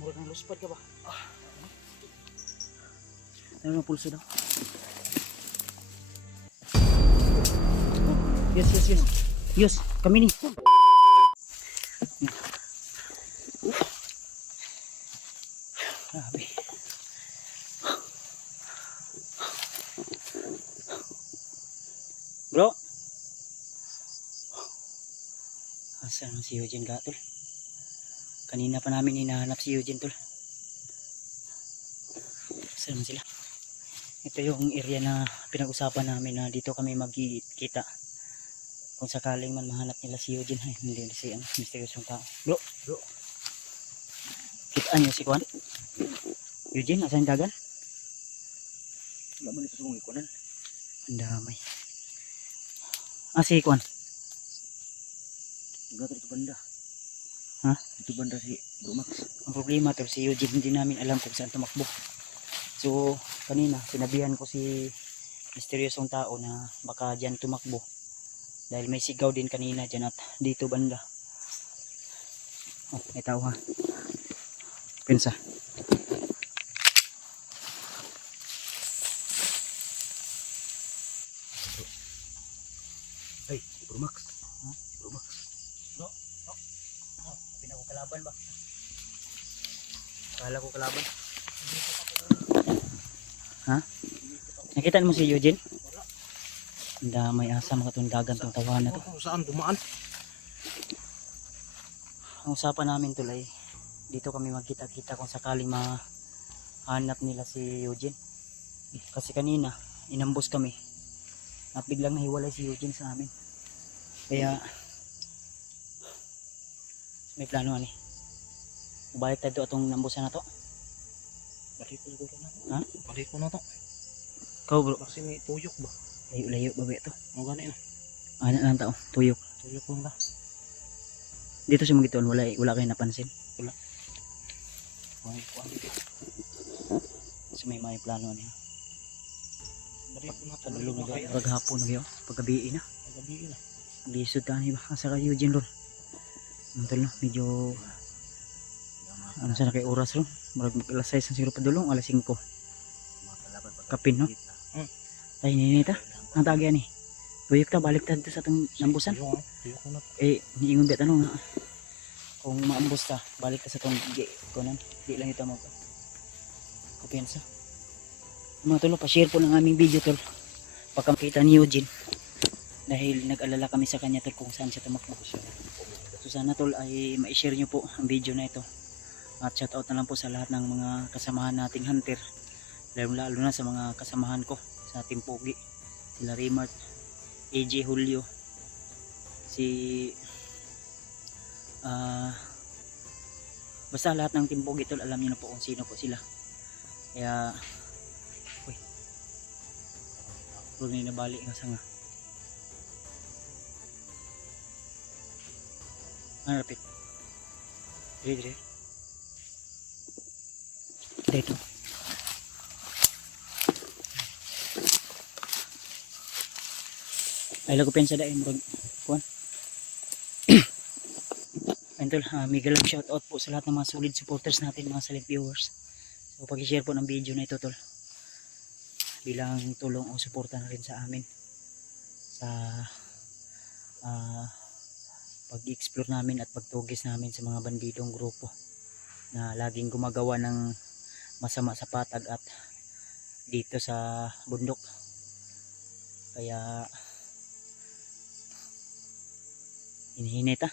Murag na luspad ka ba? Ano ang pulso daw? Yes, yes, yes. Yes, kami ni. Grabe. Bro. Asan si Eugene ka, tol? Kanina pa namin hinahanap si Eugene, tol. Asan sila? Ito yung area na pinag-usapan namin na dito kami magkikita. Kung sakaling man mahanap nila si Eugene. Ay, hindi si misteryosong tao. Bro, bro. Kitaan niyo si Kwan? Eugene, asan dagan? Wala man ito sumong ikunan. Ang damay. Si Kwan? Gato ito banda. Ha? Ito banda si Bro Max. Ang problema ito si Eugene, hindi namin alam kung saan tumakbo. So, kanina, sinabihan ko si misteryosong tao na baka dyan tumakbo. Dahil may sigaw din kanina dyan at dito banda. Oh, may tao ha. Pensa. Ay, si Bro Max. Ha? Si Bro Max. No? No? No? Pinakukalaban ba? Akala ko kalaban. Ha? Nakita mo si Eugene? Ang damay asa makatundagan tong tawanan na to. Saan dumaan? Ang usapan namin tulay, dito kami magkita-kita kung sakaling mahanap nila si Eugene. Kasi kanina, inambos kami. At biglang nahiwalay si Eugene sa amin. Kaya, may plano ani. Balik tayo itong nambusan na to. Balik ko na to. Ha? Balik ko na to. Kau bro, Kasi may tuyok ba? layo-layo babi ito. Ang gani na. Ano lang tao, tuyok. Tuyok lang ba? Dito siya magituan, wala kayo napansin. Wala. So may plano niya. Balik ko na to. Padulong na paghapon na yun, paggabi na. Paggabi na. Lisod tayo ba? Asa ka Eugene ron? Ang talo, medyo ano sa na kay oras ron? Marag alas 6 ang siguro padulong, alas 5. Kapin no? Tayo ninita. Ang tagya ni. Tuyok ta, balik ta dito sa itong nambusan. Tuyok ko na to. Niingon ba tanong nga. Kung maambos ta, balik ta sa itong kunan. Di lang ito mo. Kupiansa. Mga tolo, pa-share po ng aming video tol. Pagkakita ni Eugene. Dahil nag-alala kami sa kanya tol kung saan siya tumakbo. So sana tol ay ma-share nyo po ang video na ito. At shoutout na lang po sa lahat ng mga kasamahan nating hunter. Lalo na sa mga kasamahan ko sa Team Pogi. Sila Raymart, AJ Julio, si basta lahat ng Team Pogi tol, alam niyo na po kung sino po sila. Kaya uy, puro na nabalik nga sanga. Ano rapid? Dire. Dito. Ay lago pensa dai murag kuan. Antol, mega lang shout out po sa lahat ng mga solid supporters natin, mga silent viewers. So pag-share po ng video na ito tol. Bilang tulong o suporta na rin sa amin sa pag-explore namin at pagtugis namin sa mga bandidong grupo na laging gumagawa ng masama sa patag at dito sa bundok. Kaya hinihinit ha.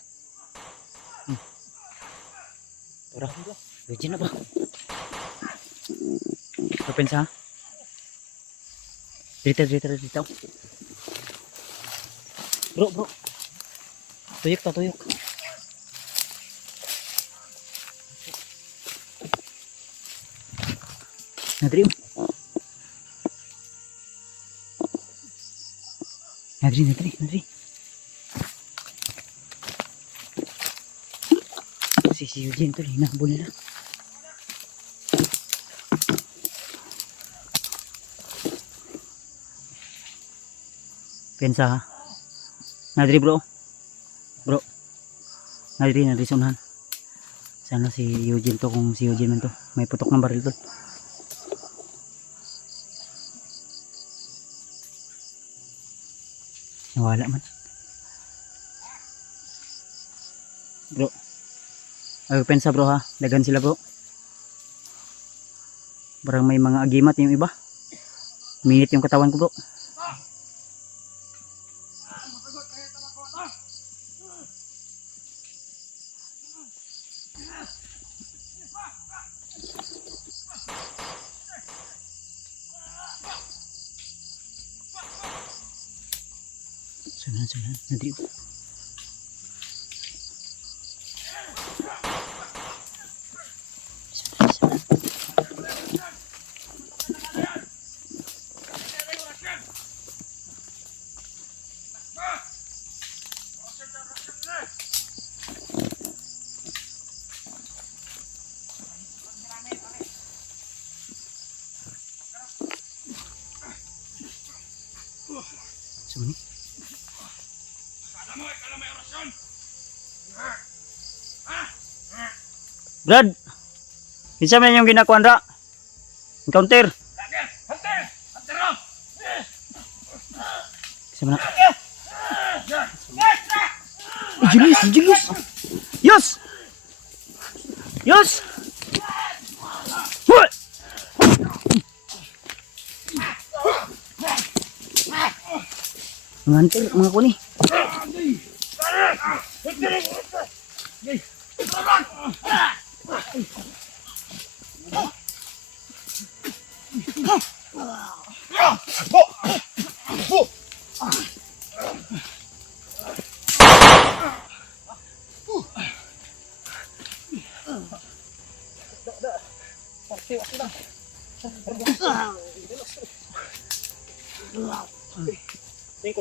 Tara, Eugene na ba? Kapensa ha? Dito. Bro. Tuyok ta, tuyok. Nadri. Si Eugene tuloy, hinabol na. Pensa ha? Nadri bro. Nadri sunahan. Sana si Eugene to, kung si Eugene man to. May putok ng baril to. Nawala man. Bro. Ay, pensa bro ha. Dagan sila bro. Parang may mga agimat yung iba. Minit yung katawan ko bro. Sana, nadiri ko. Suni. Brad, kinsa man yung ginakuan ra? Encounter. Kinsa man? Julius. Yos. Hoy! Nganter mga kuni.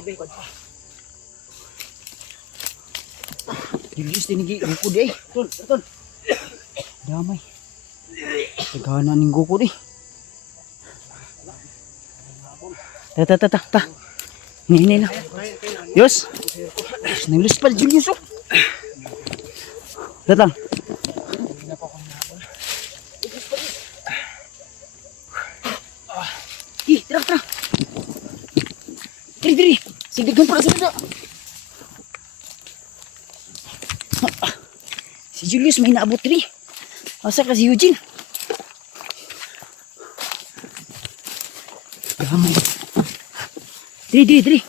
Lingkod. Julius dinigi gukod eh. Tol. Damay. Tagana ning gukod eh. Ta. Ini na. Yos. Nanglis pa Julius oh. Datang. Tira. Diri. Sigagan pala sa baba. Si Julius may naabot diri. Asa ka si Eugene? Damay. Diri.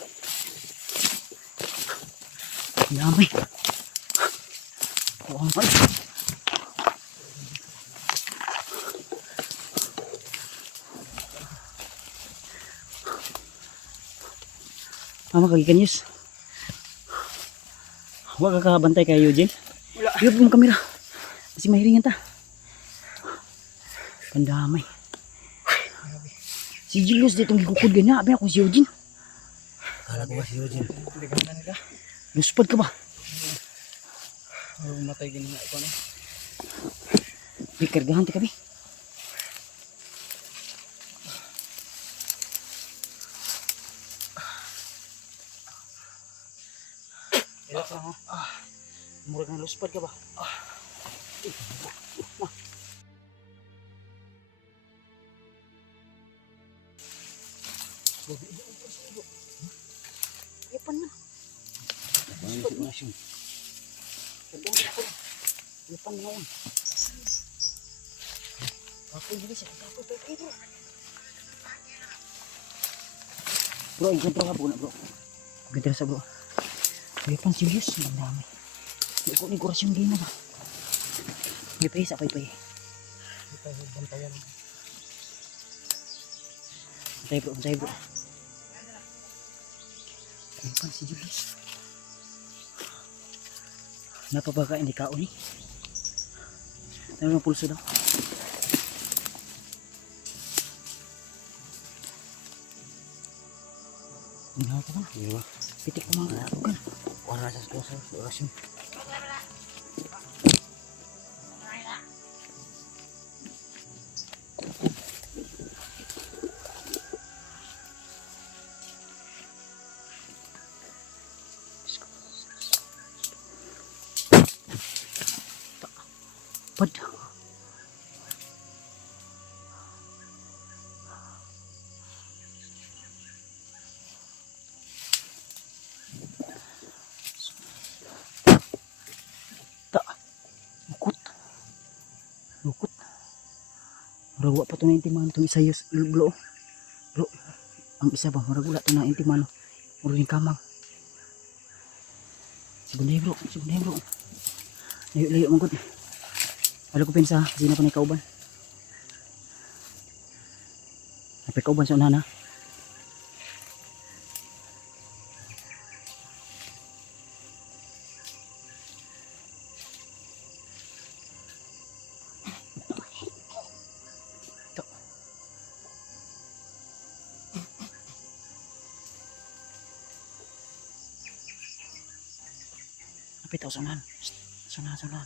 Damay. Oh, man. Mama kagikan Yus. Huwag ka kabantay kay Eugene. Wala. Iyop mo kamera. Kasi mahiringan ta. Pandamay. Si Julius ditong gikukod ganyan. Abi ako si Eugene. Kala ko ba si Eugene? Liganda nila. Luspad ka ba? Matay gini nga ito na. Di kargahan ti kami. Ilak lang ho. Murag na luspad ka ba? Ipan na. Ipan na yun. Kapoy dili siya. Kapoy. Bro, encontro ka po na bro. Encontro sa bro. Ipan serius. Ang dami. Hindi ko negorasyon din na ba? Pay sa pay. Bantayan. Antay bro. Ipan si Julius. Napabaga hindi kao ni. Ano ang pulso daw? Ginawa ka ba? Iya. Pitik ko mga kan. Wala sa orasyon. Lapad. Ta. Lukot. Lukot. Murag wa pa to na intiman itong isa yus. Bro. Bro. Ang isa ba? Murag wala to na intiman. Murag yung kamang. Sigunday bro. Sigunday bro. Layo-layo mong good. Wala ko pinsa. Sino ko na ikauban. Napay kauban sa unahan ha. Ito. Napay tao sa unahan. Sa unahan.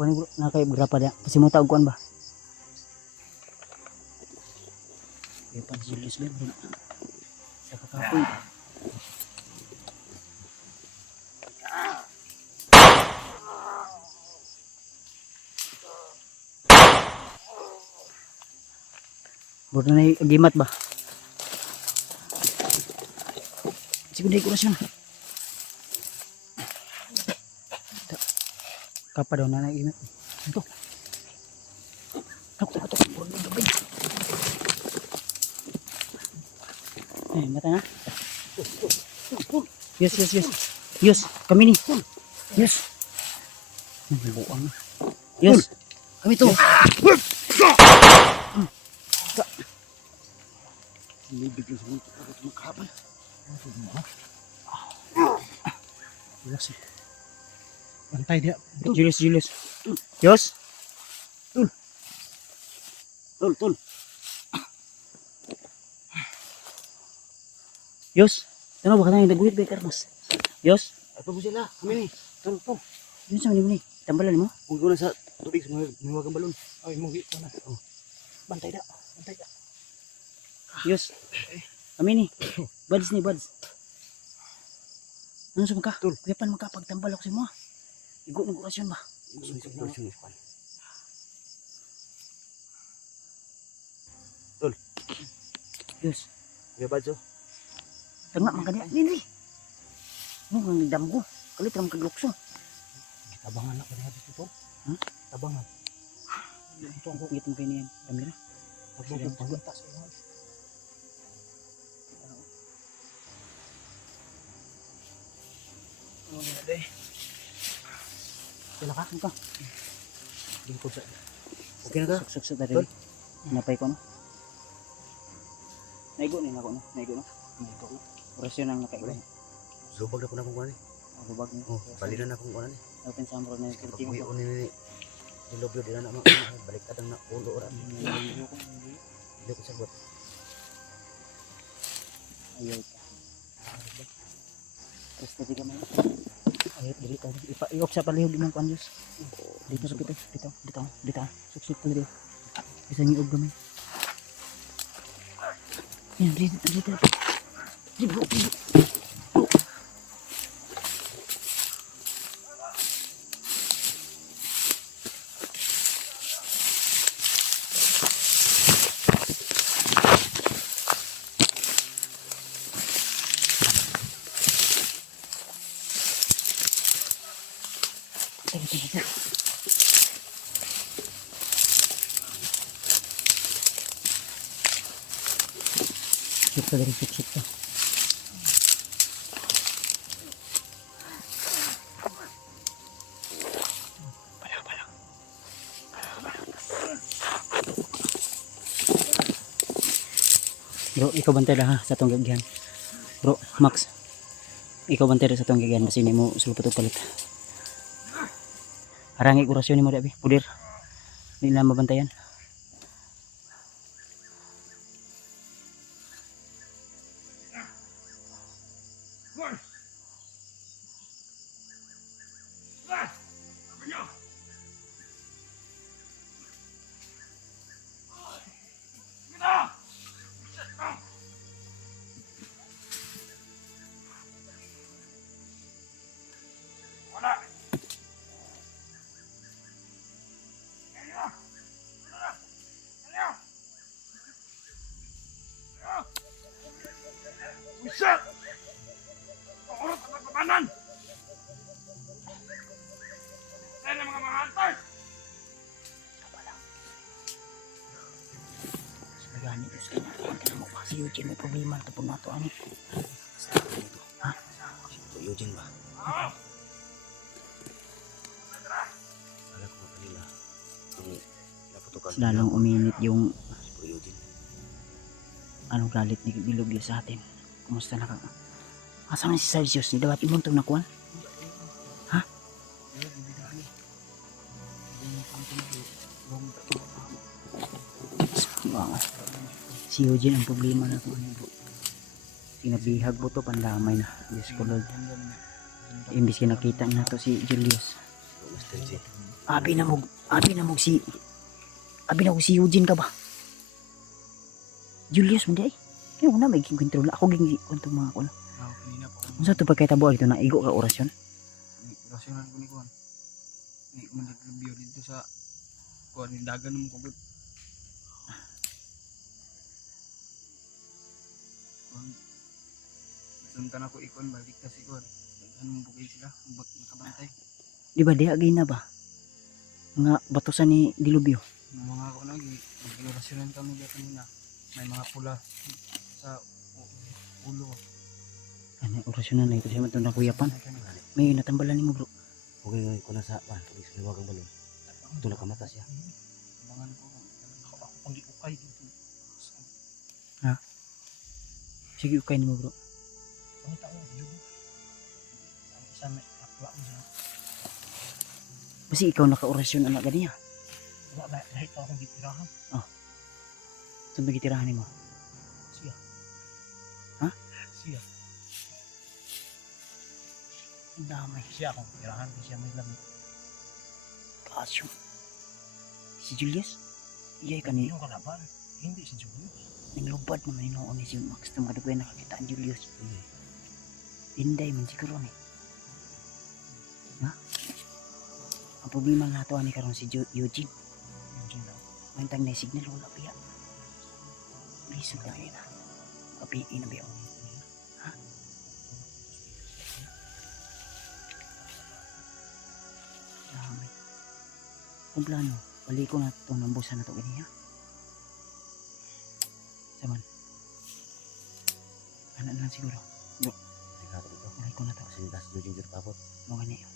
Kuan bro, nakay berapa dia? Kasi mo taog kuan ba? Ya pan Julius ba bro? Sa kakapoy. Bro na agimat ba? Sige dai kurasyon. Kapa daw na naiingat. Ito. Tok. Mata na. Yes. Yes, kami ni. Yes. Buang. Yes. Kami to. Libig yung sumunod ako tumakapal. Relax eh. Bantay dia. Julius. Yos. Tul. Yos. Ano ba kanang naguhit ba karmas? Yos. Apa mo sila? Kami ni. Tul. Yun sa mo ni. Tambalan mo. Huwag ko na sa tubig sa mga balon. Ay, mugi ko na. Bantay da. Yos. Kami ni. Buds. Ano sa mga? Tul. Kaya pa magkapagtambal ako sa mo. Igo ng kurasyon ba? Tul. Yos. Kuya Badso. Tengah man kanya. Nini. Ano ang nagdamgo? Kalit ang kaglukso. Tabangan ako na dito. Ha? Tabangan. Ito ang kukit mo kayo niyan. Kami na. Tabangan pagpunta sa iyo. Ano na day? Sila ka? Ano ka? Lingkod sa... Okay na ka? Suksok tadi. Napay ko no? Naigo na ako no? Naigo no? Orasyon ang nakaigo. Lubag na po na akong kuhan eh. Lubag niyo. Balinan na akong kuhan eh. Open sa amro na yung kurti Pag-uwi mo. ko ni Nilobyo din na naman. Baliktad ang ulo oras. Hindi ko sagot. Ayaw ka. Terus tadi kami. Ayaw dili tayo. I-off sa palihog imong kanyos. Dito sa dito. Suksok pa dito. Isa niyo og gamay. Yan dito. Bro. Tara. Suksok pa. Bro, ikaw bantay lang ha sa tong gagyan. Bro, Max. Ikaw bantay sa tong gagyan basi nimo sulpot og palit. Harangi kurasyon nimo dabi, pudir. Di na mabantayan. ani Diyos kay na mo pa si Eugene may problema na po nato ani. Ha? Si Eugene ba? Alam ko kanila. Naputukan. Lalong uminit yung Si Eugene. anong galit ni Dilubyo sa atin. Kumusta na ka? Asa man si Celsius ni dapat imuntong nakuan? Ha? Si Eugene ang problema na ko bro. Tinabihag mo to pandamay na. Diyos ko Lord. Imbis kinakita na to si Julius. Master J. Abi na mo si Eugene ka ba? Julius mo di ay. Kaya na may kontrol ako ging kontrol mga ko. Kanina pa ako. Unsa to pagkatabo dito na igo ka orasyon? Rasyonal ko ni Kuan. Ni mandiglubyo dito sa Kuan ni dagan mo kugod. Kuan. Suntan ako ikon balik ta si Kuan. Daghan mo bugay sila, ubot nakabantay. Di ba diha gay na ba? Nga batusan ni Dilubyo. Ng mga ako lagi, nag-rasyonal kami dito kanina. May mga pula sa ulo. Ano orasyon na ito siya man na kuyapan. May natambalan nimo bro. Okay, ko na sa pan. Tuloy sa liwagang balon. Ito nakamata siya. Abangan ko. Ako pang giukay dito. Sige ukay nimo bro. Ang tao yun. Ang isa may akwa mo siya. Basi ikaw naka-orasyon anak ganiya. Wala kahit akong gitirahan. Saan ba gitirahan nimo? Siya. Ha? Siya. Ang damay. Siya akong tirahan. Siya may lamig. Kasyo. Si Julius? Iyay ka ni Yung kalaban. Hindi si Julius. nanglubad naman ni noon ni si Max na makadugay nakakita ang Julius. Inday man siguro ni. Ha? Ang problema nga ito ani karon si Eugene. Eugene daw. Mantang na signal wala biya. Biso tayo na. Kapiin na biya. Ha? Dami. Kung plano, balik ko na itong nambusan na ito ganyan. Saman. Ano na lang siguro. Tingnan dito. Balik ko na ito. Kasi das Eugene dito kapot. Mga niyo.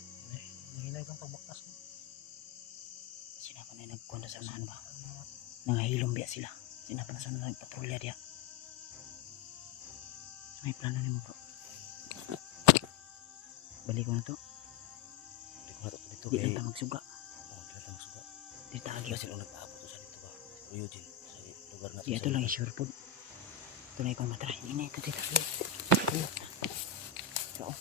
Nahilay kang pagbaktas mo. Sinapa na nagkwanda sa unahan ba? Nangahilom biya sila. Sinapa na sa nagpatrolya diya. So, may plano ni mo bro. Balik ko na to. Hindi ko na ito dito. Di lang ta magsuga. Oo, di lang tayo magsuga. Di tagi. Kasi nung nagpaabot ko sa dito ba? Si Eugene. Sa lugar na Di ito lang i-sure po. Ito na ikaw matry. Hindi na ito di tagi. So.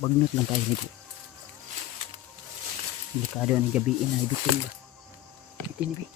Bagnot lang tayo nito. Delikado ang gabiin na ibitin ba. Ito ni Bi.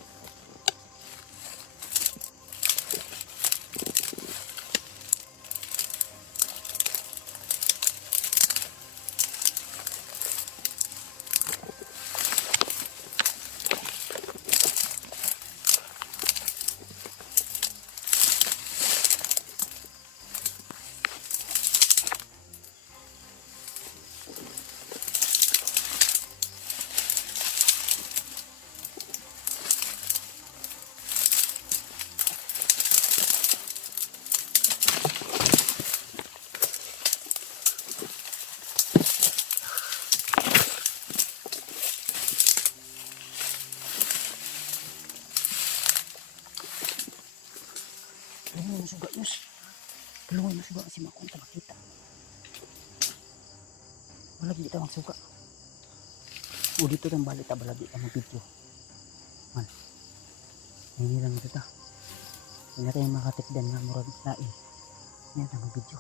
Tulungan mo suga, Yus. Tulungan mo suga kasi makunta makita. Wala hindi tawang suga. O dito lang balik ta balagi ka mag-video. Man. Hindi lang ito ta. Hindi natin makatikdan nga murag lain. Hindi natin mag-video.